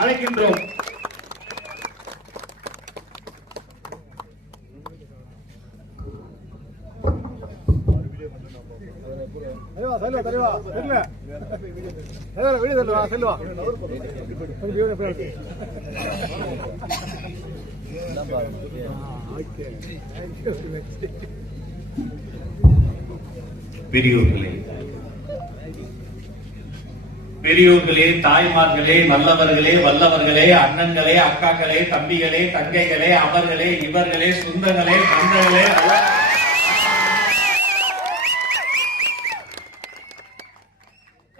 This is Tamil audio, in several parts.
அழைக்கின்றோம். பெரியோர்களே, தாய்மார்களே, நல்லவர்களே, வல்லவர்களே, அண்ணன்களே, அக்காக்களே, தம்பிகளே, தங்கைகளே, அவர்களே, இவர்களே, சொந்தங்களே, பந்தங்களே,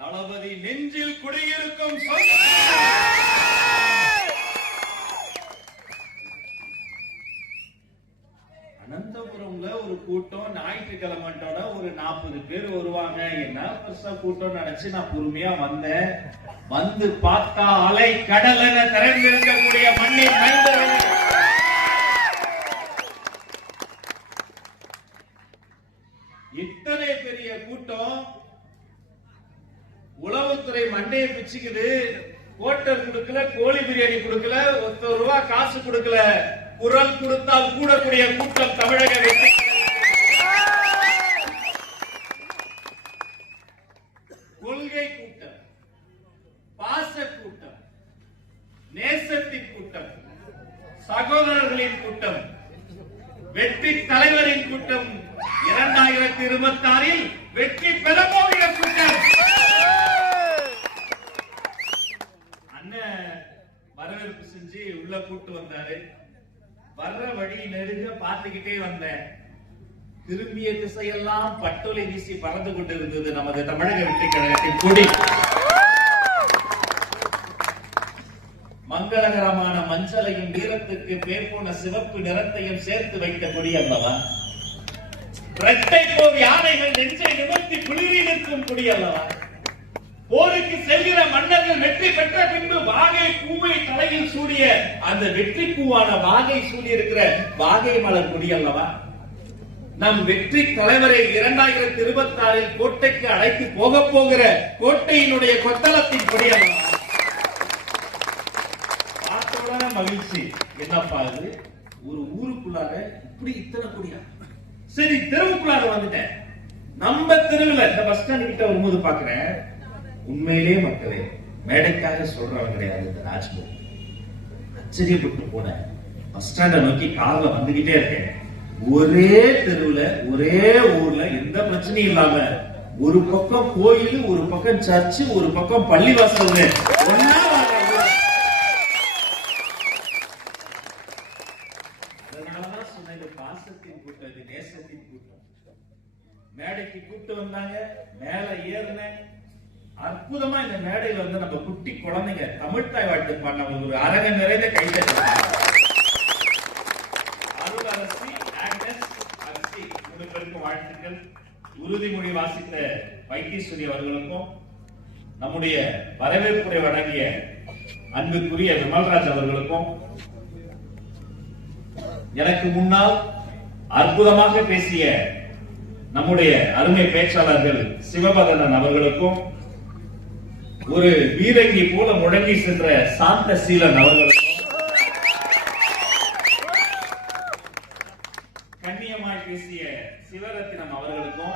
தளபதி நெஞ்சில் குடியிருக்கும் அனந்தபுரம்ல ஒரு கூட்டம் ஞாயிற்றுக்கிழமைட்டோட ஒரு 40 பேர் வருவாங்க. என்ன பெருசா கூட்டம் நினைச்சு நான் பொறுமையா வந்தேன். வந்து பார்த்தா அலை கடல் என திறந்திருக்கக்கூடிய மண்ணின் மைந்தர்கள், இத்தனை பெரிய கூட்டம். உளவுத்துறை மண்டையை பிச்சுக்குது. கோட்டர் கொடுக்கல, கோழி பிரியாணி கொடுக்கல, ₹1 காசு கொடுக்கல. குரல் கொடுத்தால் கூடக்கூடிய கூட்டம் தமிழக வெற்றி. கொள்கை கூட்டம், பாச கூட்டம், நேசத்தின் கூட்டம், சகோதரர்களின் கூட்டம், வெற்றி தலைவரின் கூட்டம், 2026 வெற்றி பெற போகிற கூட்டம். அண்ணன் வரவேற்பு செஞ்சு உள்ள கூட்டு வந்தாரு. வர்ற வழி நெடுங்க பார்த்துக்கிட்டே வந்தேன். திரும்பிய திசையெல்லாம் பட்டொலி வீசி பறந்து கொண்டிருந்தது நமது தமிழக வெற்றி கழகத்தின் கொடி. மங்களகரமான மஞ்சளையும் வீரத்துக்கு பேர் போன சிவப்பு நிறத்தையும் சேர்த்து வைத்த கொடி அல்லவா? இரட்டை போர் யானைகள் நெஞ்சை நிமிர்த்தி குளிரில் நிற்கும் கொடி அல்லவா? போருக்கு செல்கிற மன்னர்கள் வெற்றி பெற்ற பின்பு வாகை பூவை தலையில் சூடிய அந்த வெற்றி பூவான வாகை சூடி இருக்கிற வாகை மலர் கொடி அல்லவா? நம் வெற்றி தலைவரை 2026 கோட்டைக்கு அழைத்து போகிற கோட்டையினுடைய கொத்தளத்தின் கொடி அல்லவா? பார்த்தோட மகிழ்ச்சி. என்னப்பா இது, ஒரு ஊருக்குள்ளார இப்படி இத்தனை கொடியா? சரி, தெருவுக்குள்ளார வந்துட்டேன். நம்ம தெருவில் இந்த பஸ் ஸ்டாண்ட் கிட்ட வரும்போது பாக்குறேன், உண்மையிலே மக்களே, மேடைக்காக சொல்றவங்க கிடையாது இந்த ராஜ்மோகன். ஆச்சரியப்பட்டு போனேன். பஸ் ஸ்டாண்ட நோக்கி கார்ல வந்துகிட்டே இருக்கேன். ஒரே தெருவுல, ஒரே ஊர்ல எந்த பிரச்சனையும் இல்லாம, ஒரு பக்கம் கோயில், ஒரு பக்கம் சர்ச்சு, ஒரு பக்கம் பள்ளிவாசல், அதனாலதான் சொன்ன பாசத்தின் கூட்டம், இது நேசத்தின் கூட்டம். மேடைக்கு கூட்டு வந்தாங்க, மேல ஏறினேன். அற்புதமா இந்த மேடையில வந்து நம்ம குட்டி குழந்தைங்க தமிழ் தாய் வாழ்த்து பண்ண ஒரு அரங்க நிறைந்த கைத்தட்டல். அருளரசி, ஆக்னஸ், அரசி, 3 பேருக்கும் வாழ்த்துக்கள். உறுதிமொழி வாசித்த வைத்தீஸ்வரி அவர்களுக்கும், நம்முடைய வரவேற்புரை வழங்கிய அன்புக்குரிய விமல்ராஜ் அவர்களுக்கும், எனக்கு முன்னால் அற்புதமாக பேசிய நம்முடைய அருமை பேச்சாளர்கள் சிவபதனன் அவர்களுக்கும், ஒரு வீரங்கி போல முழங்கி சென்ற சாந்த சீலன் அவர்களுக்கும், கண்ணியமாய் பேசிய சிவரத்தினம் அவர்களுக்கும்,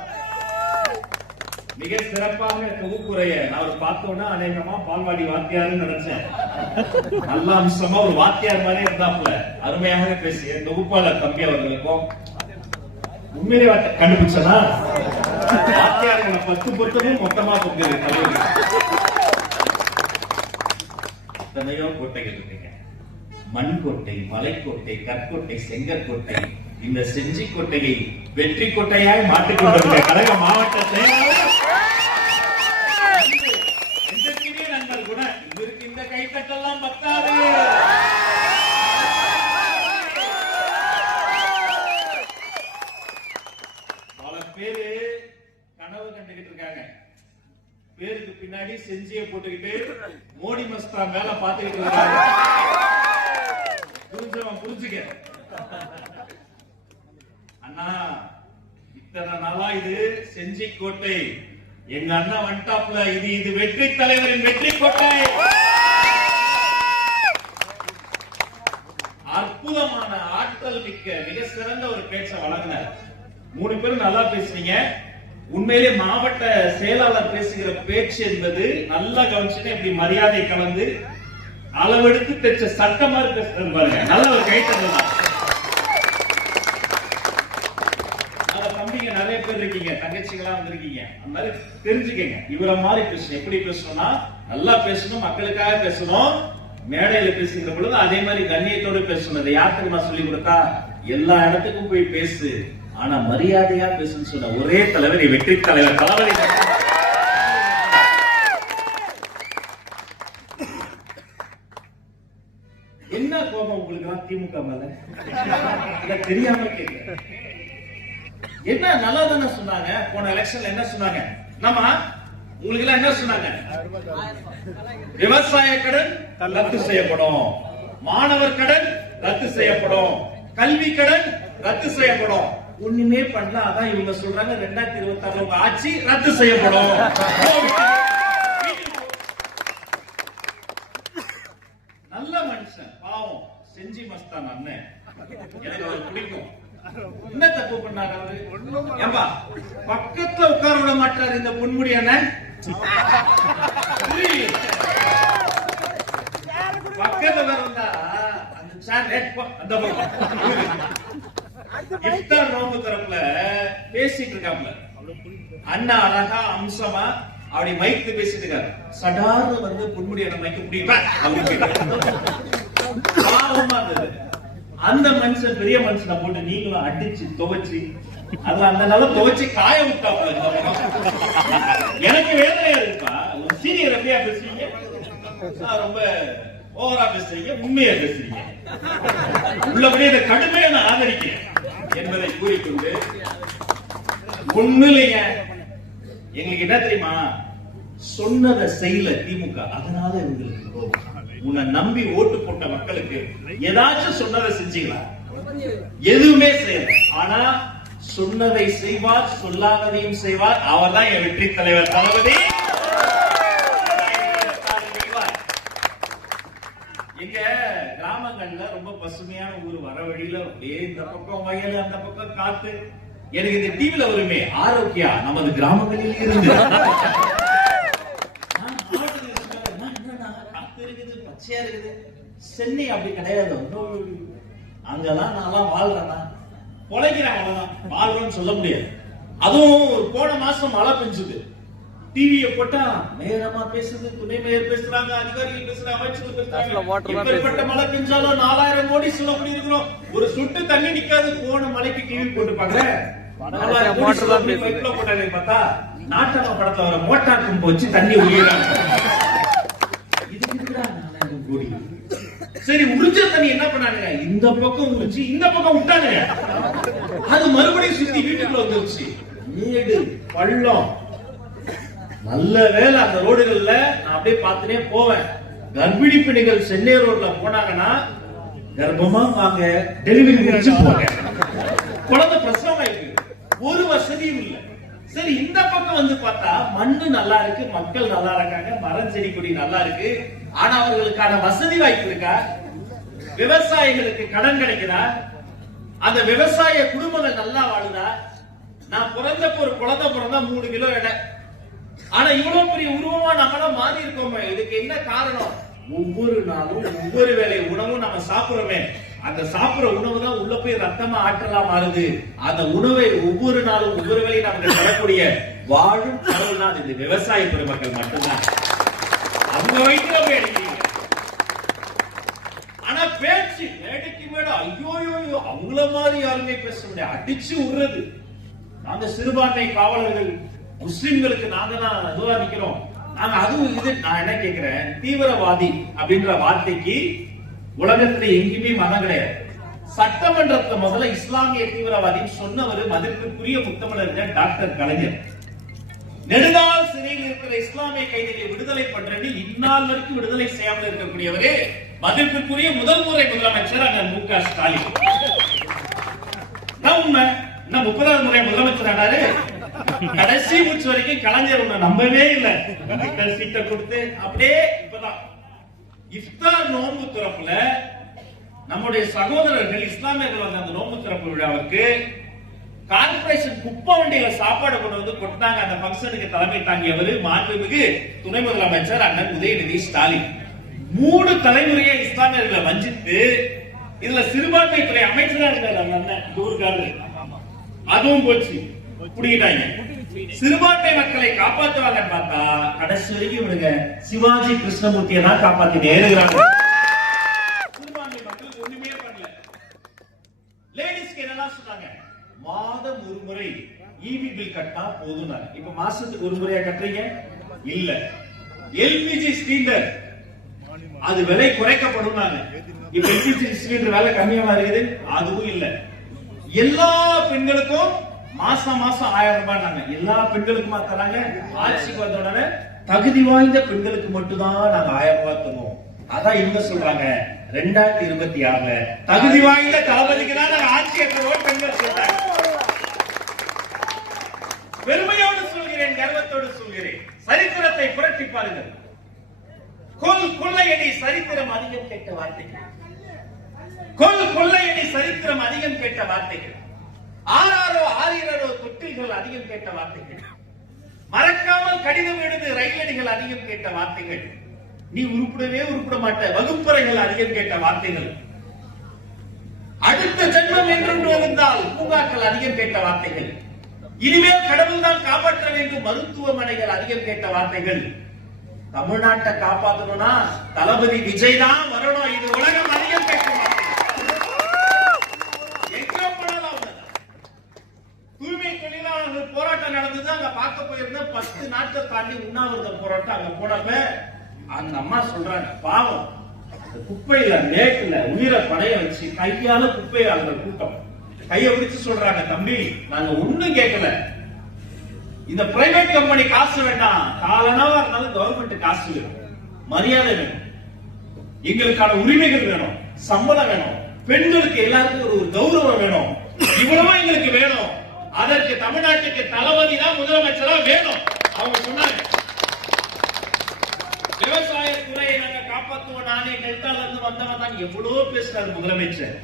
மிக சிறப்பாக தொகுப்புரைய நான் பார்த்தோன்னா அநேகமா பால்வாடி வாத்தியாருன்னு நினைச்சேன். நல்ல அம்சமா ஒரு வாத்தியார் மாதிரி இருந்தாப்புல அருமையாக பேசிய தொகுப்பாளர் தம்பி அவர்களுக்கும், உண்மையிலே கண்டுபிடிச்சனா வாத்தியார்களை 10 பொருத்தமும் மொத்தமா பொங்குது தலைவர். எத்தனையோ கோட்டைகள் இருக்கீங்க. மண்கோட்டை, மலைக்கோட்டை, கற்கோட்டை, செங்கற்கோட்டை, இந்த செஞ்சி கோட்டையை வெற்றி கோட்டையாய் மாற்றிக்கொண்டிருக்க கழக மாவட்ட செயலாளர் நண்பர் கூட இவருக்கு இந்த கைத்தட்டெல்லாம் பத்தாது. பல பேரு கனவு கண்டுகிட்டு இருக்காங்க. பேருக்கு பின்னாடி செஞ்சியை போட்டுக்கிட்டு மோடி மஸ்தா மேல பாத்துக்கிட்டு இருக்காங்க. புரிஞ்சவன் புரிஞ்சுக்க. அண்ணா, இத்தனை நாளா இது செஞ்சி கோட்டை, எங்க அண்ணா வந்துட்டாப்ல, இது வெற்றி தலைவரின் வெற்றி கோட்டை. அற்புதமான ஆற்றல் மிக்க மிக சிறந்த ஒரு பேச்சை வழங்கினார். 3 பேரும் நல்லா பேசுறீங்க. உண்மையிலே மாவட்ட செயலாளர் பேசுகிற பேச்சு என்பது நல்லா கவனிச்சுன்னு இப்படி மரியாதை கலந்து அளவெடுத்து தைச்ச சட்டமா பேசுறது பாருங்க. நல்ல ஒரு கைத்தறலாம். தம்பிங்க நிறைய பேர் இருக்கீங்க, தங்கச்சிகளா வந்திருக்கீங்க. அந்த மாதிரி தெரிஞ்சுக்கங்க. இவரை மாதிரி பேசணும். எப்படி பேசணும்னா நல்லா பேசணும், மக்களுக்காக பேசணும். மேடையில பேசுகிற பொழுது அதே மாதிரி கண்ணியத்தோடு பேசணும். அதை யார் தெரியுமா சொல்லி கொடுத்தா? எல்லா இடத்துக்கும் போய் பேசு, ஆனா மரியாதையா பேசுன்னு சொன்ன ஒரே தலைவர் வெற்றி தலைவர் தளபதி. என்ன கோபம் உங்களுக்கு எல்லாம் திமுக மேல? தெரியாம கேட்க. என்ன நல்லா தானே சொன்னாங்க. போன எலெக்ஷன்ல என்ன சொன்னாங்க? நம்ம உங்களுக்கு எல்லாம் என்ன சொன்னாங்க? விவசாய கடன் ரத்து செய்யப்படும், மாணவர் கடன் ரத்து செய்யப்படும், கல்வி கடன் ரத்து செய்யப்படும். ஒண்ணுமே பண்ணல. அதான் இவங்க சொல்றாங்க 2026 ஆட்சி ரத்து செய்யப்படும். நல்ல மனுஷன், பாவம், செஞ்சி மஸ்தான் அண்ணன். எனக்கு அவர் பிடிக்கும். என்ன தப்பு பண்ணாரு அவரு? ஏம்பா பக்கத்துல உட்கார விட மாட்டாரு இந்த பொன்முடி அண்ணன். பக்கத்துல இருந்தா அந்த இஃப்தார் நோம்பு தரப்புல பேசிட்டு இருக்காப்ல. அண்ணா அழகா அம்சமா அப்படி மைக்கு பேசிட்டு இருக்காரு. சடார்னு வந்து பொன்முடி அண்ணன் மைக்கு முடியுமா? பாவமா இருந்தது. அந்த மனுஷன் பெரிய மனுஷனை போட்டு நீங்களும் அடிச்சு துவைச்சு அதுல அந்த நல்லா துவைச்சு காய விட்டாப்ல. எனக்கு வேதனையா இருக்குப்பா. ஒரு சீனியர் எப்படியா பேசுறீங்க? ரொம்ப ஓவரா பேசுறீங்க, உண்மையா பேசுறீங்க. உள்ளபடி இந்த கடுமையை நான் ஆதரிக்கிறேன் என்பதை கூறிக்கொண்டு ஒண்ணு இல்லைங்க. எங்களுக்கு என்ன தெரியுமா? சொன்னதை செய்யல திமுக, அதனால இவங்களுக்கு கோபம். உன்னை நம்பி ஓட்டு போட்ட மக்களுக்கு ஏதாச்சும் சொன்னதை செஞ்சீங்களா? எதுவுமே செய்யல. ஆனா சொன்னதை செய்வார், சொல்லாததையும் செய்வார். அவர் தான் என் வெற்றி தலைவர் தளபதி. எங்க கிராமங்கள்ல ரொம்ப பசுமையான ஊர், வர வழியில இந்த பக்கம் வயல், அந்த பக்கம் காத்து. எனக்கு இந்த டிவில வருமே ஆரோக்கியா, நமது கிராமங்களில் இருந்து பச்சையா இருக்குது. சென்னை அப்படி கிடையாது. அங்கெல்லாம் நான் வாழ்றேன்னா பொழைக்கிறேன், அவ்வளவுதான். வாழ்றேன்னு சொல்ல முடியாது. அதுவும் ஒரு போன மாசம் மழை பெஞ்சுது. டிவியை போட்டா மேயரமா பேசுது, துணை மேயர் பேசுறாங்க, அதிகாரிகள் பேசுறாங்க, அமைச்சர்கள் பேசுறாங்க. எப்படிப்பட்ட மழை பெஞ்சாலும் 4000 கோடி சொல்ல முடியிருக்கிறோம். ஒரு சொட்டு தண்ணி நிக்காது. போன மழைக்கு டிவி போட்டு பாக்குறேன் 4000 கோடி போட்டாங்க. பார்த்தா நாட்டமா படத்துல வர மோட்டார் பம்பு வச்சு தண்ணி உயிராங்க. சரி, உறிஞ்ச தண்ணி என்ன பண்ணானுங்க? இந்த பக்கம் உறிஞ்சி இந்த பக்கம் விட்டாங்க. அது மறுபடியும் சுத்தி வீட்டுக்குள்ள வந்துருச்சு. மேடு பள்ளம். நல்ல வேலை அந்த ரோடுகள்ல நான் அப்படியே பார்த்துட்டே போவேன். கர்ப்பிணி பெண்கள் சென்னை ரோட்ல போனாங்கன்னா கர்ப்பமா வாங்க, டெலிவரி முடிச்சு போவாங்க. குழந்தை பிரசவம் ஆயிருக்கு. ஒரு வசதியும் இல்லை. சரி, இந்த பக்கம் வந்து பார்த்தா மண்ணு நல்லா இருக்கு, மக்கள் நல்லா இருக்காங்க, மரம் செடி கொடி நல்லா இருக்கு. ஆனா அவர்களுக்கான வசதி வாய்ப்பு இருக்கா? விவசாயிகளுக்கு கடன் கிடைக்குதா? அந்த விவசாய குடும்பங்கள் நல்லா வாழுதா? நான் பிறந்தப்ப ஒரு குழந்தை பிறந்தா 3 கிலோ எடை. ஆனா இவ்வளவு பெரிய உருவமா நம்மளாம் மாறி இருக்கோமே. இதுக்கு என்ன காரணம்? ஒவ்வொரு நாளும் ஒவ்வொரு வேளை உணவும் நம்ம சாப்பிடுறோமே, அந்த சாப்பிடுற உணவு தான் உள்ள போய் ரத்தமா ஆற்றலா மாறுது. அந்த உணவை ஒவ்வொரு நாளும் ஒவ்வொரு வேளையும் நமக்கு தரக்கூடிய வாழும் கடவுள் தான் இந்த விவசாய பெருமக்கள் மட்டும்தான். அவங்க வயிற்றுல போய் அடிக்கிறீங்க. ஆனா பேச்சு மேடைக்கு மேட ஐயோ அவங்கள மாதிரி யாருமே பேச முடியாது. அடிச்சு விடுறது. நாங்க சிறுபான்மை காவலர்கள், முஸ்லிம்களுக்கு நாங்க தான் அதுவா நிக்கிறோம். நாங்க அதுவும் இது. நான் என்ன கேட்கிறேன், தீவிரவாதி அப்படின்ற வார்த்தைக்கு உலகத்துல எங்கேயுமே மதம் கிடையாது. சட்டமன்றத்துல முதல்ல இஸ்லாமிய தீவிரவாதின்னு சொன்னவர் மதிப்பிற்குரிய முத்தமிழர் டாக்டர் கலைஞர். நெடுநாள் சிறையில் இருக்கிற இஸ்லாமிய கைதிகளை விடுதலை பண்றது இந்நாள் வரைக்கும் விடுதலை செய்யாமல் இருக்கக்கூடியவரே மதிப்பிற்குரிய முதல் முறை முதலமைச்சர் அண்ணன் மு.க. ஸ்டாலின். உண்மை. 30வது முறை முதலமைச்சர் ஆனாரு. கடைசி மூச்சு வரைக்கும் கலைஞர் உன்னை நம்பவே இல்லை. சீட்டை கொடுத்து அப்படியே இப்பதான் இஃப்தார் நோன்பு துறப்புல நம்முடைய சகோதரர்கள் இஸ்லாமியர்கள் வந்து அந்த நோன்பு திறப்பு விழாவுக்கு கார்பரேஷன் குப்பை வண்டியில சாப்பாடு கொண்டு வந்து கொட்டாங்க. அந்த பங்கனுக்கு தலைமை தாங்கியவர் மாண்புமிகு துணை முதலமைச்சர் அண்ணன் உதயநிதி ஸ்டாலின். 3 தலைமுறையை இஸ்லாமியர்களை வஞ்சித்து இதுல சிறுபான்மைத்துறை அமைச்சரா இருக்காரு அந்த அண்ணன் ஊருக்காரு. அதுவும் போச்சு, புடிக்கிட்டாங்க. சிறுபான்மை மக்களை காப்பாற்றுவாங்கன்னு பார்த்தா கடைசி வரைக்கும் இவனுங்க சிவாஜி கிருஷ்ணமூர்த்தியை தான் காப்பாத்திட்டே இருக்கிறாங்க. சிறுபான்மை மக்களுக்கு ஒண்ணுமே பண்ணல. லேடிஸ்க்கு என்னெல்லாம் சொன்னாங்க, மாதம் ஒரு முறை ஈபி பில் கட்டா போதும். இப்ப மாசத்துக்கு ஒரு முறையா கட்டுறீங்க இல்ல. எல்பிஜி சிலிண்டர் அது விலை குறைக்கப்படும். இப்ப எல்பிஜி சிலிண்டர் விலை கம்மியா இருக்குது, அதுவும் இல்ல. எல்லா பெண்களுக்கும் மாசம் மாசம் 1000 ரூபாய் எல்லா பெண்களுக்குமா தராங்க. ஆட்சிக்கு வந்த உடனே தகுதி வாய்ந்த பெண்களுக்கு மட்டும்தான் நாங்க 1000 ரூபாய் தருவோம். அதான் இவங்க சொல்றாங்க 2026 தகுதி வாய்ந்த தளபதிக்கு தான் நாங்க ஆட்சி ஏற்றுவோம் பெண்கள் சொல்றாங்க. பெருமையோடு சொல்கிறேன், கர்வத்தோடு சொல்கிறேன். சரித்திரத்தை புரட்டி பாருங்கள். கொள்ளையடி சரித்திரம் அதிகம் கேட்ட வார்த்தைகள். கொள்ளையடி சரித்திரம் அதிகம் கேட்ட வார்த்தைகள். ஆரிரோ தொட்டில்கள் அதிகம் கேட்ட வார்த்தைகள். மறக்காமல் கடிதம் எழுது ரயிலடிகள் அதிகம் கேட்ட வார்த்தைகள். நீ உருப்படவே உருப்பட மாட்ட வகுப்பறைகள் அதிகம் கேட்ட வார்த்தைகள். அடுத்த ஜென்மம் என்று இருந்தால் பூங்காக்கள் அதிகம் கேட்ட வார்த்தைகள். இனிமேல் கடவுள் தான் காப்பாற்ற வேண்டும் மருத்துவமனைகள் அதிகம் கேட்ட வார்த்தைகள். தமிழ்நாட்டை காப்பாற்றணும்னா தளபதி விஜய் தான் வரணும். இது உலகம் அதிகம் கேட்ட வார்த்தைகள். தூய்மை தொழிலாளர்கள் போராட்டம் நடந்தது, அங்க பார்க்க போயிருந்த 10 நாட்கள் தாண்டி உண்ணாவிரத போராட்டம். அங்க போனப்ப அந்த அம்மா சொல்றாங்க, பாவம் குப்பையில நேற்றுல உயிரை படைய வச்சு கையால குப்பையாளர்கள் கூட்டம் கையை பிடிச்சு சொல்றாங்க, தம்பி நாங்க ஒண்ணும் கேட்கல, இந்த பிரைவேட் கம்பெனி காசு வேண்டாம், காலனாவா இருந்தாலும் கவர்மெண்ட் காசு வேணும், மரியாதை வேணும், எங்களுக்கான உரிமைகள் வேணும், சம்பளம் வேணும், பெண்களுக்கு எல்லாருக்கும் ஒரு கௌரவம் வேணும், இவ்வளவு எங்களுக்கு வேணும். அதற்கு தமிழ்நாட்டுக்கு தளபதி தான் முதலமைச்சரா வேணும். அவங்க சொன்னாங்க விவசாய துறையை நாங்க காப்பாற்றுவோம், நானே டெல்டால இருந்து வந்தவன் தான் எவ்வளவு பேசுறாரு முதலமைச்சர்.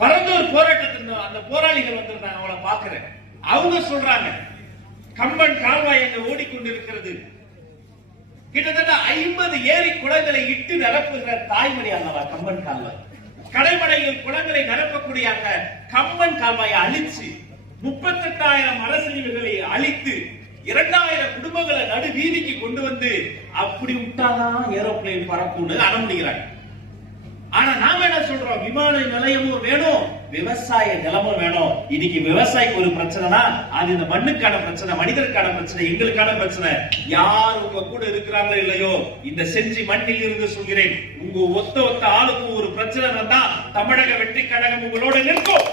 பரந்தூர் போராட்டத்தின் அந்த போராளிகள் வந்திருந்தாங்க, அவங்கள பாக்குறேன். அவங்க சொல்றாங்க கம்பன் கால்வாய் அங்க ஓடிக்கொண்டிருக்கிறது, கிட்டத்தட்ட 50 ஏரி குளங்களை இட்டு நிரப்புகிற தாய்மொழி அல்லவா கம்பன் கால்வாய். கடைமடையில் குளங்களை நிரப்பக்கூடிய அந்த கம்பன் கால்வாயை அழிச்சு 38,000 மரசெறிவுகளை அழித்து 2,000 குடும்பங்களை நடு வீதிக்கு கொண்டு வந்து அப்படி விட்டாதான் ஏரோப்ளேன் பறக்கும்னு அனுமதிக்கிறாங்க. ஆனா நாம என்ன சொல்றோம், விமான நிலையமும் வேணும், விவசாய நிலமும் வேணும். இன்னைக்கு விவசாயிக்கு ஒரு பிரச்சனைனா அது இந்த மண்ணுக்கான பிரச்சனை, மனிதருக்கான பிரச்சனை, எங்களுக்கான பிரச்சனை. யார் உங்க கூட இருக்கிறாங்களோ இல்லையோ, இந்த செஞ்சி மண்ணில் இருந்து சொல்கிறேன், உங்க ஒத்த ஆளுக்கும் ஒரு பிரச்சனை இருந்தா தமிழக வெற்றி கழகம் உங்களோட நிற்கும்.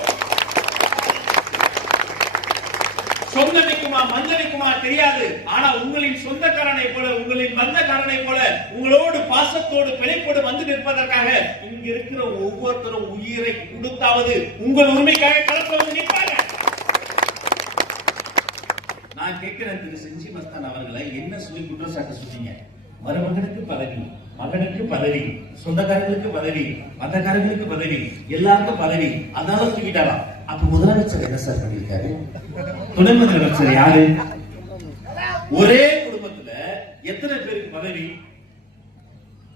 சொந்த நிற்குமா மஞ்ச நிற்குமா தெரியாது, ஆனா உங்களின் சொந்தக்காரனை போல உங்களின் பந்தக்காரனை போல உங்களோடு பாசத்தோடு பிழைப்போடு வந்து நிற்பதற்காக இங்க இருக்கிற ஒவ்வொருத்தரும் உயிரை கொடுத்தாவது உங்கள் உரிமைக்காக களத்தில் நிற்பாங்க. நான் கேட்கிறேன் திரு செஞ்சி மஸ்தான் அவர்களை, என்ன சொல்லி குற்றச்சாட்டு சொன்னீங்க? மருமகனுக்கு பதவி, மகனுக்கு பதவி, சொந்தக்காரர்களுக்கு பதவி, பந்தக்காரர்களுக்கு பதவி, எல்லாருக்கும் பதவி, அதனால தூக்கிட்டாராம். அப்ப முதலமைச்சர் என்ன சார் பண்ணிருக்காரு? துணை முதலமைச்சர் யாரு? ஒரே குடும்பத்துல எத்தனை பேருக்கு பதவி?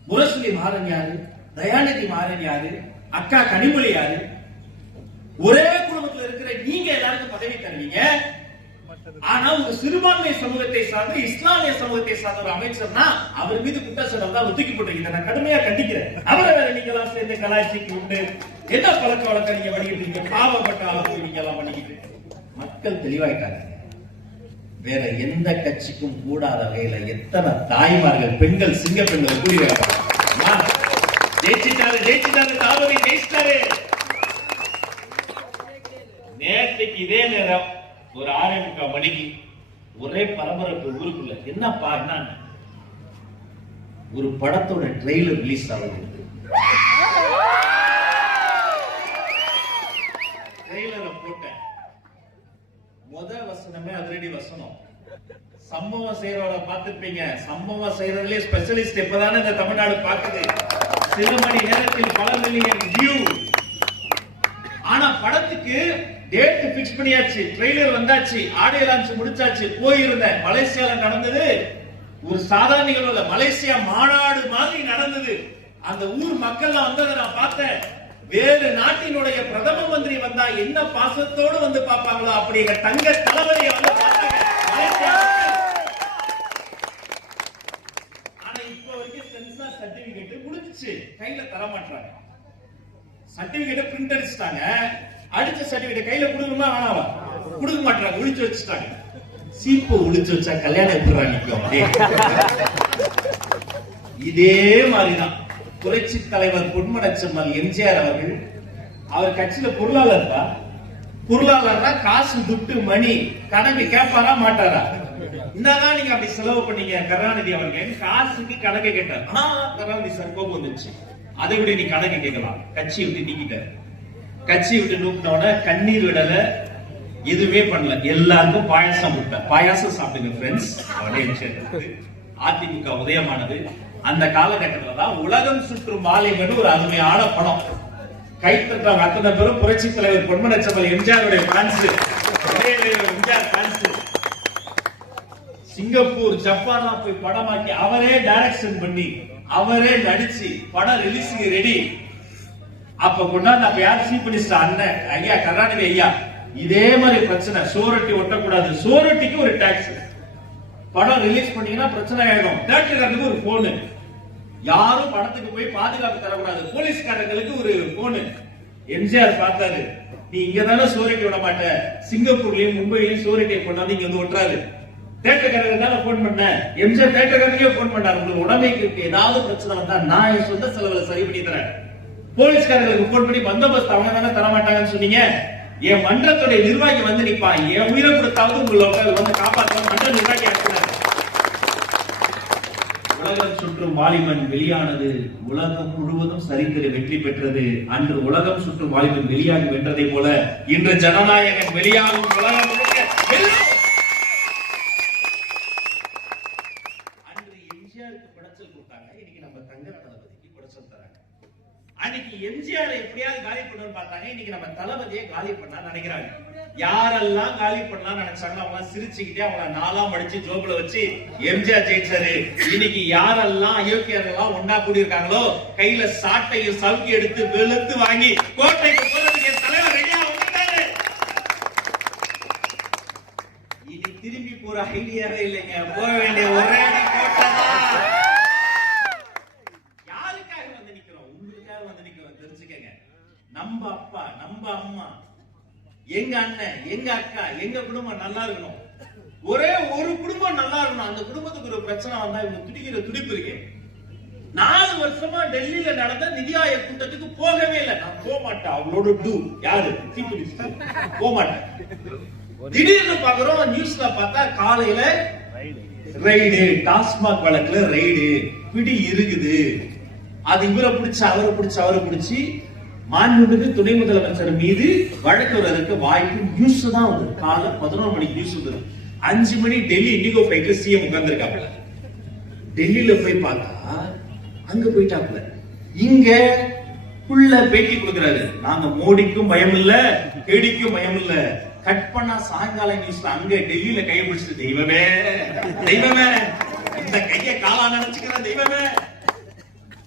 முரசொலி மாறன் யாரு? தயாநிதி மாறன் யாரு? அக்கா கனிமொழி யாரு? ஒரே குடும்பத்துல இருக்கிற நீங்க எல்லாருக்கும் பதவி தருவீங்க. ஆனா உங்க சிறுபான்மை சமூகத்தை சார்ந்து இஸ்லாமிய சமூகத்தை சார்ந்த ஒரு அமைச்சர்னா அவர் மீது குற்றச்சாட்டு தான் ஒதுக்கி போட்டீங்க. நான் கடுமையா கண்டிக்கிறேன். அவரை வேற நீங்க எல்லாம் சேர்ந்து கலாய்ச்சிக்கு உண்டு என்ன பழக்க வழக்கம் நீங்க பண்ணிக்கிட்டு, பாவப்பட்ட அளவுக்கு நீங்க எல்லாம் பண்ணிக்கிட்டு. மக்கள் தெளிவாயிட்டாங்க. வேற எந்த கட்சிக்கும் கூடாத வகையில எத்தனை தாய்மார்கள் பெண்கள் சிங்க பெண்கள் கூடி ஜெயிச்சிட்டாரு தாவதி ஜெயிச்சிட்டாரு. நேற்றுக்கு இதே நேரம் ஒரு 6:30 மணிக்கு ஒரே பரபரப்பு ஊருக்குள்ள. என்னப்பா என்ன, ஒரு படத்தோட ட்ரெய்லர் ரிலீஸ் ஆகுது. ட்ரெய்லரை போட்டேன், முத வசனமே அதிரடி வசனம். சம்பவம் செய்யறவளை பார்த்திருப்பீங்க, சம்பவம் செய்யறதுலயே ஸ்பெஷலிஸ்ட் இப்பதானே இந்த தமிழ்நாடு பாக்குது. சில மணி நேரத்தில் பல மில்லியன் வியூ. ஆனா படத்துக்கு டேட் பிக்ஸ் பண்ணியாச்சு, ட்ரெய்லர் வந்தாச்சு, ஆடியோ லான்ச் முடிச்சாச்சு. போயிருந்தேன். மலேசியால நடந்தது ஒரு சாதாரண நிகழ்வு இல்ல, மலேசியா மாநாடு மாதிரி நடந்தது. அந்த ஊர் மக்கள் வந்ததை நான் பார்த்தேன். வேறு நாட்டினுடைய பிரதம மந்திரி வந்தா என்ன பாசத்தோடு வந்து பார்ப்பாங்களோ அப்படி எங்க தங்க தளபதியை வந்து பார்த்தாங்க மலேசியா. ஆனா இப்ப வரைக்கும் சென்சார் சர்டிபிகேட் முடிஞ்சிச்சு, கையில தர மாட்டாங்க. சர்டிபிகேட் பிரிண்ட் அடிச்சுட்டாங்க. அடிச்ச சர்டிபிகேட் கையில கொடுக்கணுமா வேணாவா? கொடுக்க மாட்டாங்க, ஒளிச்சு வச்சுட்டாங்க. சீப்பு ஒளிச்சு வச்சா கல்யாணம் எப்படி நிற்கும்? இதே மாதிரிதான் புரட்சி தலைவர் பொன்மனச்செம்மல் எம்ஜிஆர் அவர்கள். அவர் கட்சியில பொருளாளர் தான். பொருளாளர் தான், காசு துட்டு மணி கணக்கு கேட்பாரா மாட்டாரா? என்னதான் நீங்க அப்படி செலவு பண்ணீங்க கருணாநிதி அவர்கள்? காசுக்கு கணக்கு கேட்டார். கருணாநிதி சார் கோபம் வந்துச்சு. அதை விட நீ கணக்கு கேட்கலாம். கட்சியை விட்டு நீக்கிட்டார். கட்சியை விட்டு நூக்கினோட கண்ணீர் விடல, எதுவுமே பண்ணல. எல்லாருக்கும் பாயாசம் விட்டார். பாயாசம் சாப்பிடுங்க ஃப்ரெண்ட்ஸ். அதிமுக உதயமானது அந்த காலகட்டத்தில் தான் உலகம் சுற்றும் வாலிபன் ஒரு அருமையான படம். கைத்தட்டாங்க அத்தனை பேரும் புரட்சி தலைவர் பொன்மனச்செம்மல் எம்ஜிஆருடைய ஃபேன்ஸ். எம்ஜிஆர் ஃபேன்ஸ். சிங்கப்பூர் ஜப்பான்லாம் போய் படமாக்கி அவரே டைரக்ஷன் பண்ணி அவரே நடிச்சு படம் ரிலீஸிங் ரெடி. அப்ப கொண்டாந்து அப்ப யார் சீஃப் மினிஸ்டர் அண்ணன் ஐயா கருணாநிதி ஐயா. இதே மாதிரி பிரச்சனை, சோரட்டி ஒட்டக்கூடாது, சோரட்டிக்கு ஒரு டாக்ஸ். படம் ரிலீஸ் பண்ணீங்கன்னா பிரச்சனை ஆயிடும். தேட்டருக்கு ஒரு போனு, யாரும் படத்துக்கு போய் பாதுகாப்பு தரக்கூடாது, போலீஸ்காரங்களுக்கு ஒரு போனு. எம்ஜிஆர் பார்த்தாரு, நீ இங்கதானே சோரட்டி விட மாட்ட, சிங்கப்பூர்லயும் மும்பையிலயும் சோரட்டியை கொண்டாந்து இங்க வந்து ஒட்டுறாரு. தேட்டருக்காரங்க போன் பண்ண, எம்ஜிஆர் தேட்டருக்கே போன் பண்ணாரு, உங்களுக்கு உடமைக்கு ஏதாவது பிரச்சனை வந்தா நான் என் சொந்த செலவுல சரி பண்ணி தரேன். போலீஸ்காரங்களுக்கு போன் பண்ணி பந்தோபஸ்து அவங்க தானே தரமாட்டாங்கன்னு சொன்னீங்க. என் மன்றத்துடைய நிர்வாகி வந்து நிப்பான், என் உயிரை கொடுத்தாவது உங்களோட வந்து காப்பாற்ற மன்ற நிர்வாகி ஆக்குறாரு. உலகம் சுற்றும் வாலிபன் வெளியானது, உலகம் முழுவதும் சரித்திர வெற்றி பெற்றது. அன்று உலகம் சுற்றும் வாலிபன் வெளியாகி வென்றதை போல இன்று ஜனநாயகன் வெளியாகும் உலகம் அன்று எம்ஜிஆருக்கு குடைச்சல் கொடுத்தாங்க, இன்னைக்கு நம்ம தங்க தளபதிக்கு குடைச்சல் தராங்க. அன்னைக்கு எம்ஜிஆர் எப்படியாவது காலி பண்ணணும்னு பார்த்தாங்க, இன்னைக்கு நம்ம தளபதியை காலி பண்ணா நினைக்கிறாங்க. யாரெல்லாம் காலி பண்ணலாம் நினைச்சாங்களோ அவங்க சிரிச்சுக்கிட்டே அவங்க நாலாம் அடிச்சு ஜோபுல வச்சு எம்ஜிஆர் ஜெயிச்சாரு. இன்னைக்கு யாரெல்லாம் அயோக்கியர்கள்லாம் ஒன்னா கூடி இருக்காங்களோ கையில சாட்டையும் சவுக்கி எடுத்து வெளுத்து வாங்கி கோட்டைக்கு போறதுக்கு என் தலைவர் ரெடியா வந்துட்டாரு. இனி திரும்பி போற ஐடியாவே இல்லைங்க, போக வேண்டிய ஒரே கோட்டை தான். யாருக்காக வந்து நிக்கிறோம்? உங்களுக்காக வந்து நிக்கிறோம். தெரிஞ்சுக்கங்க, நம்ம அப்பா நம்ம அம்மா எங்க அண்ணன் எங்க அக்கா எங்க குடும்பம் நல்லா இருக்கணும். ஒரே ஒரு குடும்பம் நல்லா இருக்கணும். அந்த குடும்பத்துக்கு ஒரு பிரச்சனை வந்தா இவங்க துடிக்கிற துடிப்பு இருக்கு. 4 வருஷமா டெல்லியில நடந்த நிதி ஆயோக் கூட்டத்துக்கு போகவே இல்லை. நான் போக மாட்டேன், அவளோட டூ யாரு போக மாட்டேன். திடீர்னு பாக்குறோம் நியூஸ்ல பார்த்தா காலையில ரைடு, டாஸ்மாக் வழக்குல ரைடு, பிடி இருக்குது. அது இவரை பிடிச்சு அவரை பிடிச்சு அவரை பிடிச்சி மாண்புமிகு துணை முதலமைச்சர் மீது வழக்கு வருவதற்கு வாய்ப்பு. நியூஸ் தான் வந்து காலை 11 மணிக்கு நியூஸ் வந்தது. 5 மணி டெல்லி இண்டிகோ ஃபிளைட்ல சிஎம் உட்கார்ந்திருக்காங்க. டெல்லியில போய் பார்த்தா அங்க போயிட்டாப்ல. இங்க புள்ள பேட்டி கொடுக்கிறாரு, நாங்க மோடிக்கும் பயம் இல்ல கேடிக்கும் பயம் இல்ல. கட் பண்ணா சாயங்கால நியூஸ்ல அங்க டெல்லியில கையை பிடிச்சிட்டு தெய்வமே தெய்வமே இந்த கையை காலா நினைச்சுக்கிற தெய்வமே.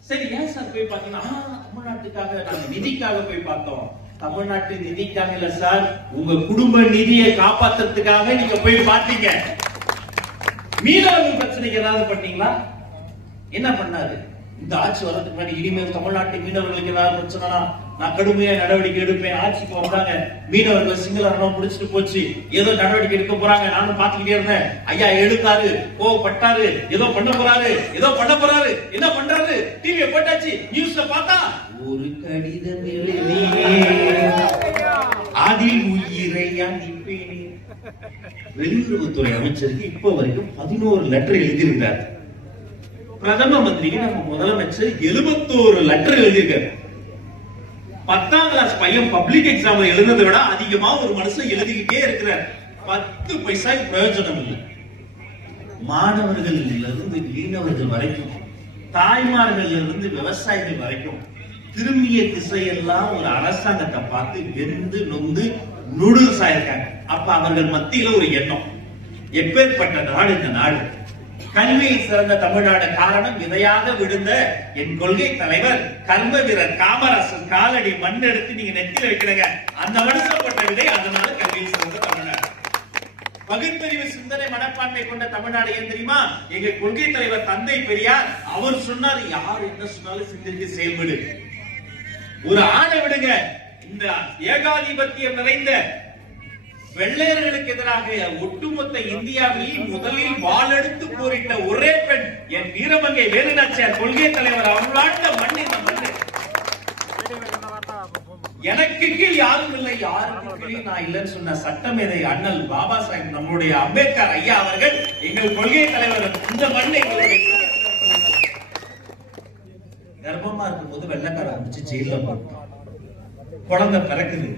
சரி ஏன் சார் போய் பாத்தீங்கன்னா தமிழ்நாட்டுக்காக நாங்க நிதிக்காக போய் பார்த்தோம். தமிழ்நாட்டு நிதிக்காக இல்ல சார், உங்க குடும்ப நிதியை காப்பாத்துறதுக்காக நீங்க போய் பார்த்தீங்க. மீனவர்கள் பிரச்சனைக்கு ஏதாவது பண்ணீங்களா? என்ன பண்ணாரு? இந்த ஆட்சி வரதுக்கு முன்னாடி இனிமேல் தமிழ்நாட்டு மீனவர்களுக்கு ஏதாவது பிரச்சனைனா நான் கடுமையா நடவடிக்கை எடுப்பேன். ஆட்சிக்கு வந்தாங்க, மீனவர்கள் சிங்கள அரணம் பிடிச்சிட்டு போச்சு, ஏதோ நடவடிக்கை எடுக்க போறாங்க. நானும் பாத்துக்கிட்டே இருந்தேன். ஐயா எடுத்தாரு, கோவப்பட்டாரு, ஏதோ பண்ண போறாரு, ஏதோ பண்ண போறாரு. என்ன பண்றாரு? டிவியை போட்டாச்சு. நியூஸ்ல பார்த்தா ஒரு கடிதம் அதில் உயிரை அனுப்பினே. வெளியுறவுத்துறை அமைச்சருக்கு இப்ப வரைக்கும் 11 லெட்டர் எழுதியிருக்காரு. பிரதம மந்திரிக்கு நம்ம முதலமைச்சர் 71 லெட்டர் எழுதியிருக்காரு. 10ஆம் கிளாஸ் பையன் பப்ளிக் எக்ஸாம்ல எழுதுறதை விட அதிகமா ஒரு மனுஷன் எழுதிக்கிட்டே இருக்கிறார். 10 பைசாக்கு பிரயோஜனம் இல்லை. மாணவர்கள் இருந்து மீனவர்கள் வரைக்கும் தாய்மார்கள் இருந்து விவசாயிகள் வரைக்கும் திரும்பிய திசையெல்லாம் ஒரு அரசாங்கத்தை பார்த்து வெந்து நொந்து நூடுல்ஸ் ஆயிருக்காங்க. அப்ப அவர்கள் மத்தியில ஒரு எண்ணம், எப்பேற்பட்ட நாடு இந்த நாடு, கல்வியில் சிறந்த தமிழ்நாடு. காரணம், விதையாக விழுந்த என் கொள்கை தலைவர் கர்ம வீரர் காமராசர் காலடி மண் எடுத்து நீங்க நெத்தில வைக்கிறீங்க. அந்த மனுஷப்பட்ட விதை, அதனால கல்வியில் சிறந்த தமிழ்நாடு. பகுத்தறிவு சிந்தனை மனப்பான்மை கொண்ட தமிழ்நாடு ஏன் தெரியுமா? எங்க கொள்கை தலைவர் தந்தை பெரியார் அவர் சொன்னார், யார் என்ன சொன்னாலும் சிந்தித்து செயல்படு. ஒரு ஆணை விடுங்க, இந்த ஏகாதிபத்தியம் நிறைந்த வெள்ளையர்களுக்கு எதிராக ஒட்டுமொத்த இந்தியாவில் முதலில் வாளெடுத்து போரிட்ட ஒரே பெண் என் வீரமங்கை வேலுநாச்சியார் கொள்கை தலைவர். அவர்களாண்ட மண் இந்த மண்ணு. எனக்கு கீழ் யாரும் இல்லை, யாருக்கு கீழ் நான் இல்லைன்னு சொன்ன சட்டமேதை அண்ணல் பாபா சாஹிப் நம்முடைய அம்பேத்கர் ஐயா அவர்கள் எங்கள் கொள்கை தலைவர். இந்த மண்ணை கர்ப்பமா இருக்கும் போது வெள்ளக்காரன் வந்துச்சு ஜெயில போட்டான். குழந்தை பிறக்குது,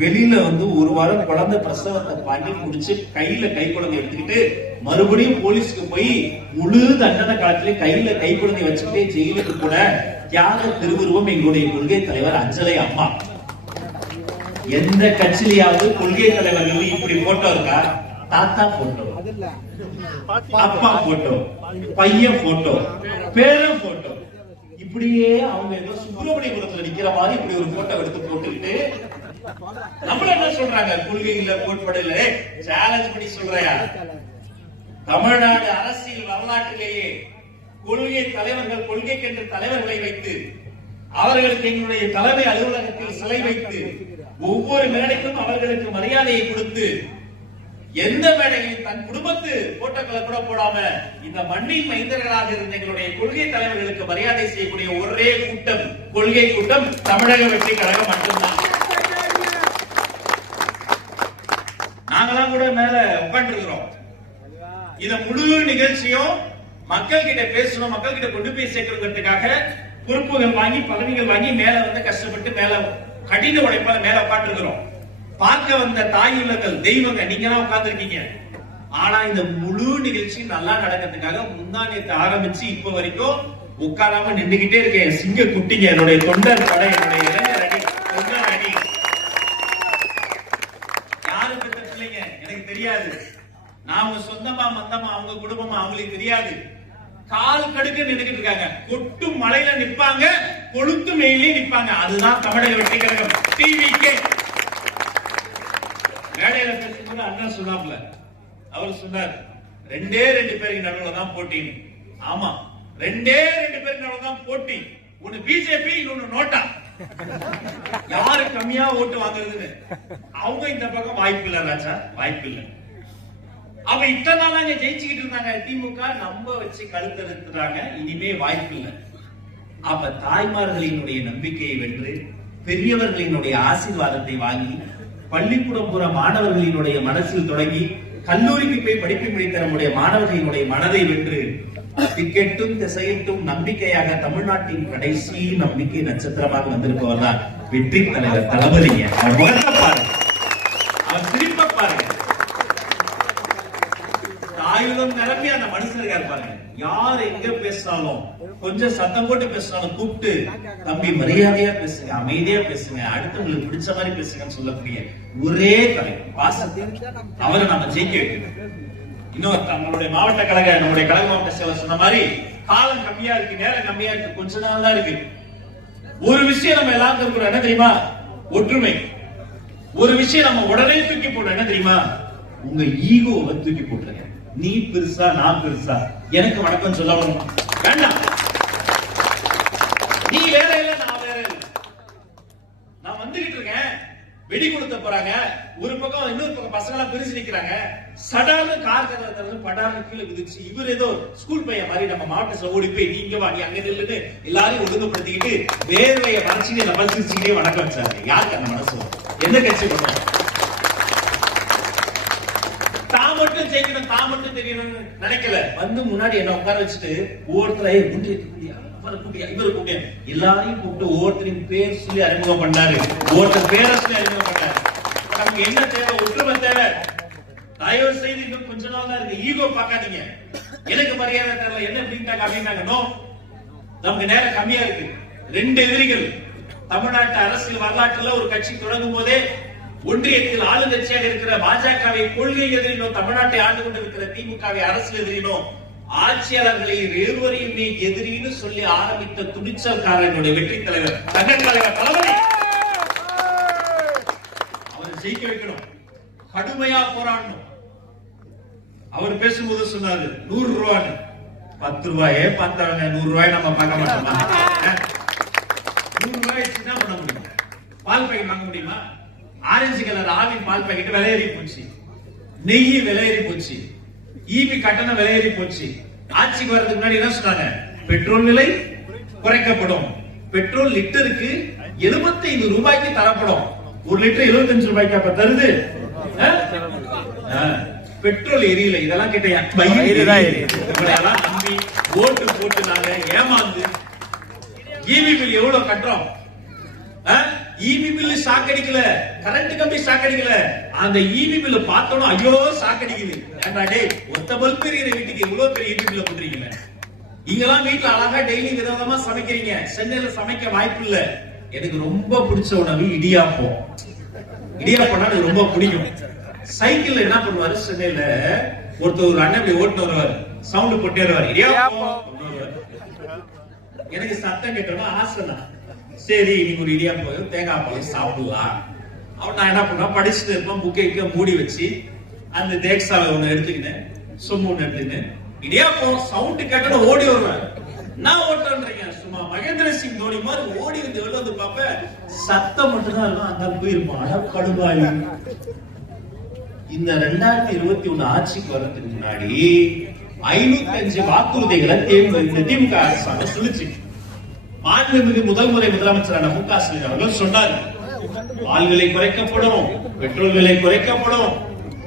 வெளியில ஒரு வாரம் குழந்தை பிரசவத்தை பண்ணி முடிச்சு கையில கை குழந்தை எடுத்துக்கிட்டு மறுபடியும் போலீஸ்க்கு போய் முழு தண்டனை காலத்திலே கையில கை குழந்தை வச்சுக்கிட்டே ஜெயிலுக்கு கூட தியாக திருவுருவம் எங்களுடைய கொள்கை தலைவர் அஞ்சலை அம்மா. எந்த கட்சியிலாவது கொள்கை தலைவர்கள் இப்படி போட்டோ இருக்கா? தாத்தா போட்டோ, அப்பா போட்டோ, பையன் போட்டோ, பேரன் போட்டோ, இப்படியே அவங்க ஏதோ சுப்பிரமணியபுரத்துல நிக்கிற மாதிரி இப்படி ஒரு போட்டோ எடுத்து போட்டுக்கிட்டு நம்மள என்ன சொல்றாங்க? கொள்கையில கோட்பாடுல சேலஞ்ச் பண்ணி சொல்றையா? தமிழ்நாடு அரசியல் வரலாற்றிலேயே கொள்கை தலைவர்கள், கொள்கைக்கென்று தலைவர்களை வைத்து அவர்களுக்கு எங்களுடைய தலைமை அலுவலகத்தில் சிலை வைத்து ஒவ்வொரு மேடைக்கும் அவர்களுக்கு மரியாதையை கொடுத்து எந்த மேடைகளில் தன் குடும்பத்து போட்டோக்களை கூட போடாம இந்த மண்ணின் மைந்தர்களாக இருந்த எங்களுடைய கொள்கை தலைவர்களுக்கு மரியாதை செய்யக்கூடிய ஒரே கூட்டம் கொள்கை கூட்டம் தமிழக வெற்றி கழகம் மட்டும்தான். நாங்களாம் கூட மேல உட்கார்ந்து இருக்கிறோம். இத முழு நிகழ்ச்சியும் மக்கள் கிட்ட பேசணும், மக்கள் கிட்ட கொண்டு போய் சேர்க்கிறதுக்காக பொறுப்புகள் வாங்கி பதவிகள் வாங்கி மேல கஷ்டப்பட்டு மேல கடின உழைப்பால மேல உட்கார்ந்து இருக்கிறோம். பார்க்க வந்த தாயுள்ளங்கள் தெய்வங்க நீங்க தான் உட்கார்ந்து இருக்கீங்க. ஆனா இந்த முழு நிகழ்ச்சி நல்லா நடக்கிறதுக்காக முந்தானத்தை ஆரம்பிச்சு இப்ப வரைக்கும் உட்காராம நின்றுகிட்டே இருக்கேன். சிங்க குட்டிங்க, என்னுடைய தொண்டர் படை, என்னுடைய இளைஞர் அணி, தொண்டர் அணி. யாரு பெற்ற பிள்ளைங்க எனக்கு தெரியாது. நாம சொந்தமா மந்தமா அவங்க குடும்பமா அவங்களுக்கு தெரியாது. கால் கடுக்க நின்றுகிட்டு இருக்காங்க. கொட்டு மலையில நிப்பாங்க, கொளுத்து மேலே நிப்பாங்க. அதுதான் தமிழக வெற்றி கழகம் டிவிகே. மேடையில பேசும்போது அண்ணன் சொன்னாப்ல, அவர் சொன்னார் 2 பேருக்கு நடுவில் தான் போட்டின்னு. ஆமா, 2 பேருக்கு நடுவில் தான் போட்டி. ஒன்னு பிஜேபி, இன்னொன்னு நோட்டா. யாரு கம்மியா ஓட்டு வாங்குறதுன்னு அவங்க இந்த பக்கம் வாய்ப்பு இல்ல ராஜா, வாய்ப்பு இல்ல. அவ இத்தனை நாள் அங்க ஜெயிச்சுக்கிட்டு இருந்தாங்க. திமுக நம்ப வச்சு கழுத்தெடுத்துறாங்க. இனிமே வாய்ப்பு இல்லை. அப்ப தாய்மார்களினுடைய நம்பிக்கையை வென்று பெரியவர்களினுடைய ஆசீர்வாதத்தை வாங்கி பள்ளிக்கூடம் போற மாணவர்களினுடைய மனசில் தொடங்கி கல்லூரிக்கு போய் படிப்பு முடித்த நம்முடைய மாணவர்களினுடைய மனதை வென்று திக்கெட்டும் திசையட்டும் நம்பிக்கையாக தமிழ்நாட்டின் கடைசி நம்பிக்கை நட்சத்திரமாக வந்திருப்பவர் தான் வெற்றி தலைவர் தளபதிங்க. அவர் முகத்தை பாருங்க, அவர் சிரிப்பை பாருங்க, ஆயுதம் நிரம்பி அந்த மனுஷன் இருக்காரு பாருங்க. யார் எங்க பேசினாலும் கொஞ்சம் சத்தம் போட்டு பேசினாலும் கூப்பிட்டு தம்பி மரியாதையா பேசுங்க, அமைதியா பேசுங்க, அடுத்தவங்களுக்கு பிடிச்ச மாதிரி பேசுங்கன்னு சொல்லக்கூடிய ஒரே தலைவர் பாசத்தை அவரை நம்ம ஜெயிக்க வைக்கணும். இன்னொரு நம்மளுடைய மாவட்ட கழக நம்முடைய கழக மாவட்ட செயலர் சொன்ன மாதிரி காலம் கம்மியா இருக்கு, நேரம் கம்மியா இருக்கு, கொஞ்ச நாள் தான் இருக்கு. ஒரு விஷயம் நம்ம எல்லாருக்கும் இருக்கிறோம், என்ன தெரியுமா? ஒற்றுமை. ஒரு விஷயம் நம்ம உடனே தூக்கி போடுறோம், என்ன தெரியுமா? உங்க ஈகோவை தூக்கி போட்டுருங்க. நீ பெருசா நான் பெருசா, எனக்கு வணக்கம் சொல்ல வேண்டாம். நீ வேற இல்ல, நான் வேற இல்ல. நான் வந்துகிட்டு இருக்கேன், வெடி கொடுத்த போறாங்க, ஒரு பக்கம் இன்னொரு பக்கம் பசங்க எல்லாம் பிரிச்சு நிக்கிறாங்க. சடான கார் கதவு படான கீழே குதிச்சு இவர் ஏதோ ஸ்கூல் பையன் மாதிரி நம்ம மாவட்டத்துல ஓடி போய் நீங்க வா, நீ அங்க நில்லுன்னு எல்லாரையும் ஒழுங்குபடுத்திக்கிட்டு வேர்வையை மறைச்சிட்டு நம்ம சிரிச்சுக்கிட்டே வணக்கம் வச்சாரு. யாருக்கு அந்த மனசு? எந்த கட்சி பண்ணுவோம்? தான் மட்டும் ஜெயிக்கணும், தான் மட்டும் தெரியணும்னு நினைக்கல. வந்து முன்னாடி என்ன உட்கார வச்சுட்டு ஒவ்வொருத்தரையும் இவரு கூட்டியா எல்லாரையும் கூப்பிட்டு ஒவ்வொருத்தரையும் பேர் சொல்லி அறிமுகம் பண்ணாரு. ஒவ்வொருத்தர் பேரை சொல்லி அறிமுகம் பண்ணாரு. நமக்கு என்ன தேவை? ஒற்றுமை தேவை. தயவு செய்து இன்னும் கொஞ்ச நாள் தான் இருக்கு. ஈகோ பார்க்காதீங்க. எனக்கு மரியாதை தெரியல, என்ன அப்படின்ட்டாங்க அப்படின்னாங்க. நோ, நமக்கு நேரம் கம்மியா இருக்கு. 2 எதிரிகள் தமிழ்நாட்டு அரசியல் வரலாற்றுல ஒரு கட்சி தொடங்கும் போதே ஒன்றியத்தில் ஆளுங்கட்சியாக இருக்கிற பாஜகவை கொள்கை எதிரினோ, தமிழ்நாட்டை ஆண்டு கொண்டிருக்கிற திமுகவை அரசியல் எதிரினோ, ஆட்சியாளர்களை இருவரையும் நீ எதிரின்னு சொல்லி ஆரம்பித்த துணிச்சல்காரனுடைய வெற்றி தலைவர் தங்க தலைவர் தளபதி. அவர் ஜெயிக்க வைக்கணும், கடுமையா போராடணும். அவர் பேசும்போது சொன்னாரு 100 ரூபாய் 10 ரூபாயே பார்த்தவங்க 100 ரூபாய் நம்ம பார்க்க மாட்டோமா? 100 ரூபாய் என்ன பண்ண முடியும்? பால் பாக்கெட் வாங்க முடியுமா? ஆரஞ்சு கலர் ஆவின் பால் பாக்கெட் விலையேறி போச்சு, நெய் விலையேறி போச்சு, ஈவி கட்டணம் விலையேறி போச்சு. ஆட்சிக்கு வர்றதுக்கு முன்னாடி என்ன சொன்னாங்க? பெட்ரோல் விலை குறைக்கப்படும், பெட்ரோல் லிட்டருக்கு 75 ரூபாய்க்கு தரப்படும். 1 லிட்டர் 75 ரூபாய்க்கு அப்ப தருது. பெட்ரோல் எரியல, இதெல்லாம் கேட்டையா நம்பி ஓட்டு போட்டு நாங்க ஏமாந்து ஈவி பில் எவ்வளவு கட்டுறோம்? ஈவி பில் சாக்கடிக்கல, கரண்ட் கம்பி சாக்கடிக்கல, அந்த ஈவி பில் பார்த்தோம் ஐயோ சாக்கடிக்குது. ஒத்த பல்ப் இருக்கிற வீட்டுக்கு இவ்வளவு பெரிய ஈவி பில்ல போட்டுறீங்க. இங்கெல்லாம் வீட்டுல அழகா டெய்லி விதவிதமா சமைக்கிறீங்க. சென்னையில சமைக்க வாய்ப்பு இல்ல. எனக்கு ரொம்ப பிடிச்ச உணவு இடியாப்பம். இடியாப்பம்னா எனக்கு ரொம்ப பிடிக்கும். சைக்கிள்ல என்ன பண்ணுவாரு, சென்னையில ஒருத்தர் ஒரு அண்ணன் இப்படி ஓட்டு வருவாரு, சவுண்ட் போட்டே வருவாரு, இடியாப்பம். எனக்கு சத்தம் கேட்டோம்னா ஆசைதான். சரி இன்னைக்கு ஒரு இடியாப்பம் தேங்காய் பால் சாப்பிடலாம். அவன் நான் என்ன பண்ணுவேன், படிச்சுட்டு இருப்பேன், புக்கை மூடி வச்சு அந்த தேக்ஸால ஒண்ணு எடுத்துக்கினேன், சொம்பு ஒண்ணு எடுத்துக்கின்னு இடியாப்பம் சவுண்ட் கேட்டோட ஓடி வருவேன். நான் ஓட்டுறேன்றீங்க, சும்மா மகேந்திர சிங் தோனி மாதிரி ஓடி வந்து வெளில வந்து பார்ப்பேன், சத்தம் மட்டும்தான் இருக்கும். அந்த போயிருப்பான் கடுவாயி. இந்த 2021 ஆட்சிக்கு வர்றதுக்கு முன்னாடி 505 வாக்குறுதிகளை திமுக அரசாங்கம் சொல்லிச்சு. மாண்புமிகு முதல் முறை முதலமைச்சரான மு.க. ஸ்டாலின் அவர்கள் சொன்னார், பால் விலை குறைக்கப்படும், பெட்ரோல் விலை குறைக்கப்படும்,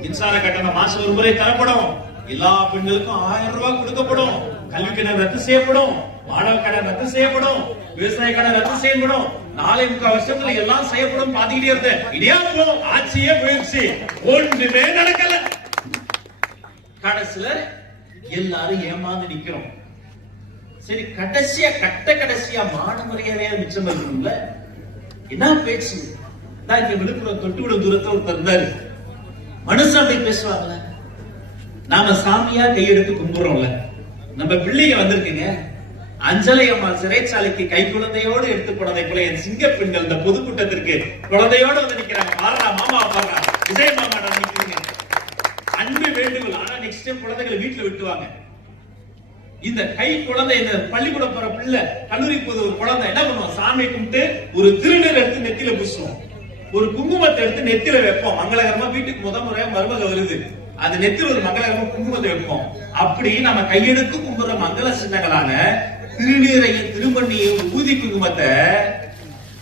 மின்சார கட்டணம் மாசம் ஒரு முறை தரப்படும், எல்லா பெண்களுக்கும் 1000 ரூபாய் கொடுக்கப்படும், கல்வி கடன் ரத்து செய்யப்படும், மாணவ கடன் ரத்து செய்யப்படும், விவசாய கடன் ரத்து செய்யப்படும், 4.25 வருஷத்துல எல்லாம் செய்யப்படும். பாத்துக்கிட்டே இருந்தேன். இடியாப்பம் ஆட்சியே முயற்சி ஒன்றுமே நடக்கல. கடைசியில எல்லாரும் ஏமாந்து நிக்கிறோம். சரி கடைசியா கடைசியா மாணவரையாவே மிச்சம் இருக்கணும்ல. என்ன பேச்சு? நான் இங்க விழுப்புரம் தொட்டுவிடும் தூரத்துல ஒருத்தர் இருந்தாரு. மனுஷன் அப்படி பேசுவாங்கல்ல, நாம சாமியா கையெடுத்து கும்பிடுறோம்ல, நம்ம பிள்ளைங்க வந்திருக்குங்க, அஞ்சலை அம்மா சிறைச்சாலைக்கு கை குழந்தையோடு எடுத்து போனதை போல என் சிங்க பெண்கள் இந்த பொதுக்கூட்டத்திற்கு குழந்தையோடு வந்து நிக்கிறாங்க. பாருடா மாமா, பாருடா விஜய் மாமா நிக்கிறீங்க. அன்பு வேண்டுகோள். ஆனா நெக்ஸ்ட் டைம் குழந்தைகளை வீட்டுல விட்டுவாங்க. இந்த கை குழந்தை, இந்த பள்ளிக்கூடம் போற பிள்ளை, கல்லூரி போது ஒரு குழந்தை என்ன பண்ணுவோம், சாமி கும்பிட்டு ஒரு திருநீர் எடுத்து நெத்தியில பூசுவோம், ஒரு குங்குமத்தை எடுத்து நெத்தியில வைப்போம். மங்களகரமா வீட்டுக்கு முறையா மருமக வருது, அது நெத்தில ஒரு மங்களகரமா குங்குமத்தை வைப்போம். அப்படி நம்ம கையெடுத்து கும்பிடுற மங்கள சின்னங்களான திருநீரையும் திருமண்ணியும் ஊதி குங்குமத்தை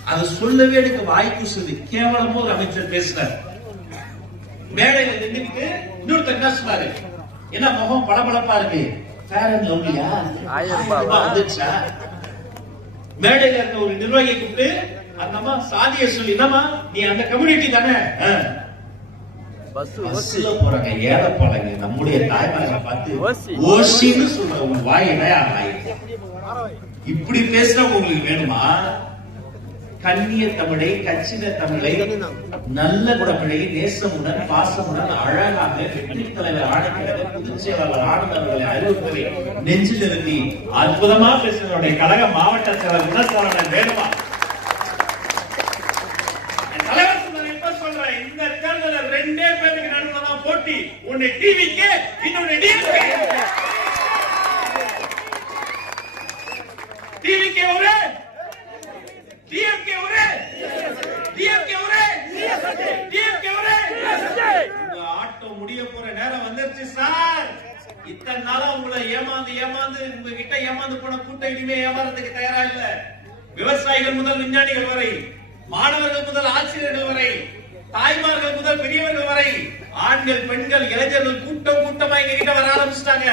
அது சொல்லவே எனக்கு வாய்ப்பு சொல்லுது. கேவலமா ஒரு அமைச்சர் பேசுறாரு. மேடையில நின்றுட்டு இன்னொருத்தர் என்ன சொன்னாரு, என்ன முகம் பளபளப்பா இருக்கு, மேடையில இருக்க ஒரு நிர்வாகியை கூப்பிட்டு அந்த அம்மா சாதியை சொல்லி, என்னமா நீ அந்த கம்யூனிட்டி தானே, பஸ்ல போறாங்க ஏழை போறாங்க, நம்முடைய தாய்மார்களை பார்த்து ஓசின்னு சொல்ற உங்க வாய் என்ன இப்படி பேசுற உங்களுக்கு வேணுமா? கண்ணிய தமிழை, கச்சின தமிழை, நல்ல தமிழை நேசமுடன் பாசமுடன் அழகாக வெற்றி தலைவர் ஆணையர் புதுச்சேரியாளர் ஆனந்தவர்களை அறிவுறுத்தலை நெஞ்சில் நிறுத்தி அற்புதமா பேசுறவருடைய கழக மாவட்ட செயலர் குணசாலன் வேணுமா? தலைவர் இப்ப சொல்றேன், இந்த தேர்தலில் 2 பேருக்கு நடுவில் தான் போட்டி. ஒன்னு டிவிக்கு, இன்னொன்னு டிஎம்கே. டிவிக்கு ஒரு, டிஎம்கே ஒரு, டிஎம்கே ஒரு, டிஎம்கே ஒரு. ஆட்டம் முடிய போற நேரம் வந்துருச்சு சார். இத்தனை நாளா உங்களை ஏமாந்து உங்ககிட்ட ஏமாந்து போன கூட்டம் இனிமே ஏமாறதுக்கு தயாரா இல்ல. விவசாயிகள் முதல் விஞ்ஞானிகள் வரை, மாணவர்கள் முதல் ஆசிரியர்கள் வரை, தாய்மார்கள் முதல் பெரியவர்கள் வரை, ஆண்கள் பெண்கள் இளைஞர்கள் கூட்டம் கூட்டமா எங்க கிட்ட வர ஆரம்பிச்சிட்டாங்க.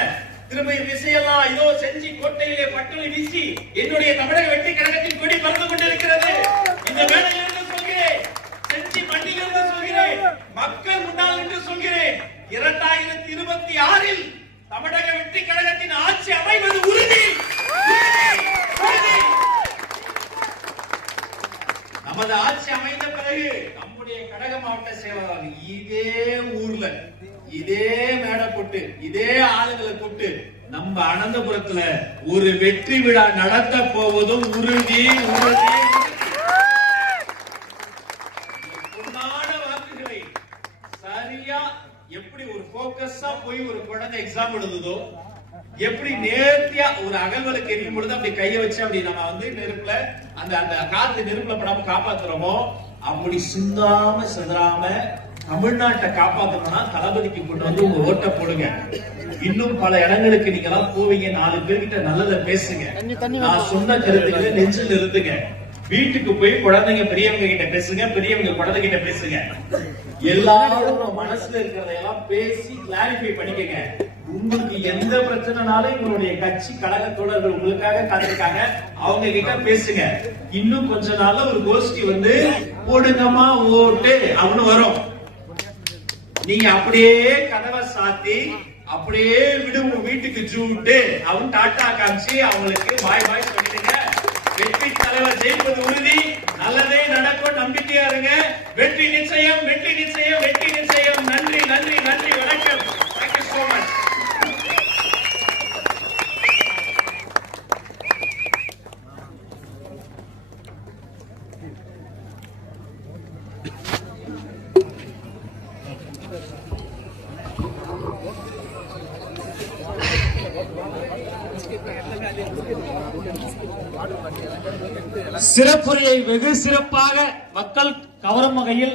திரும்ப விஷயம்லாம் இதோ செஞ்சி கோட்டையிலே பட்டொலி வீசி என்னுடைய தமிழக வெற்றி கழகத்தின் கொடி பறந்து கொண்டிருக்கிறது. இந்த வேளையிலிருந்து சொல்கிறேன், செஞ்சி மண்ணிலிருந்து சொல்கிறேன், மக்கள் முன்னால் என்று சொல்கிறேன், 2026 தமிழக வெற்றி கழகத்தின் ஆட்சி அமைவது உறுதி. இதே மேடை போட்டு இதே ஆளுங்களை கூப்பிட்டு நம்ம அனந்தபுரத்துல ஒரு வெற்றி விழா நடத்த போவதும் உறுதி உறுதி. பொன்னான வாக்குகளை சரியா எப்படி ஒரு போக்கஸா போய் ஒரு குழந்தை எக்ஸாம் எழுதுதோ, எப்படி நேர்த்தியா ஒரு அகல்வலுக்கு எரியும் பொழுது அப்படி கைய வச்சு அப்படி நம்ம வந்து நெருப்புல அந்த அந்த காத்து நெருப்புல படாம காப்பாத்துறோமோ, அப்படி சிந்தாம சிதறாம தமிழ்நாட்டை காப்பாத்தணும்னா தளபதிக்கு கொண்டு வந்து உங்க ஓட்ட போடுங்க. இன்னும் பல இடங்களுக்கு நீங்க எல்லாம் போவீங்க, 4 பேர்கிட்ட நல்லதை பேசுங்க. நான் சொன்ன கருத்துக்களை நெஞ்சில் இருந்துங்க. வீட்டுக்கு போய் குழந்தைங்க பெரியவங்க கிட்ட பேசுங்க, பெரியவங்க குழந்தை கிட்ட பேசுங்க. எல்லாரும் மனசுல இருக்கிறதையெல்லாம் பேசி கிளாரிஃபை பண்ணிக்கங்க. உங்களுக்கு எந்த பிரச்சனைனாலும் உங்களுடைய கட்சி கழக தோழர்கள் உங்களுக்காக காத்திருக்காங்க, அவங்க கிட்ட பேசுங்க. இன்னும் கொஞ்ச நாள்ல ஒரு கோஷ்டி வந்து போடுங்கம்மா ஓட்டு அவனு வரும். நீங்க அப்படியே கதவை சாத்தி அப்படியே விடுவோம் வீட்டுக்கு ஜூட்டு அவன் டாட்டா காமிச்சு அவங்களுக்கு பாய் பாய் சொல்லிடுங்க. வெற்றி தலைவர் ஜெயிப்பது உறுதி, நல்லதே நடக்கும், நம்பிக்கையா இருங்க. வெற்றி நிச்சயம், வெற்றி நிச்சயம், வெற்றி நிச்சயம். நன்றி நன்றி நன்றி, வணக்கம். Thank you so much. சிறப்புரையை வெகு சிறப்பாக மக்கள் கவரும் வகையில்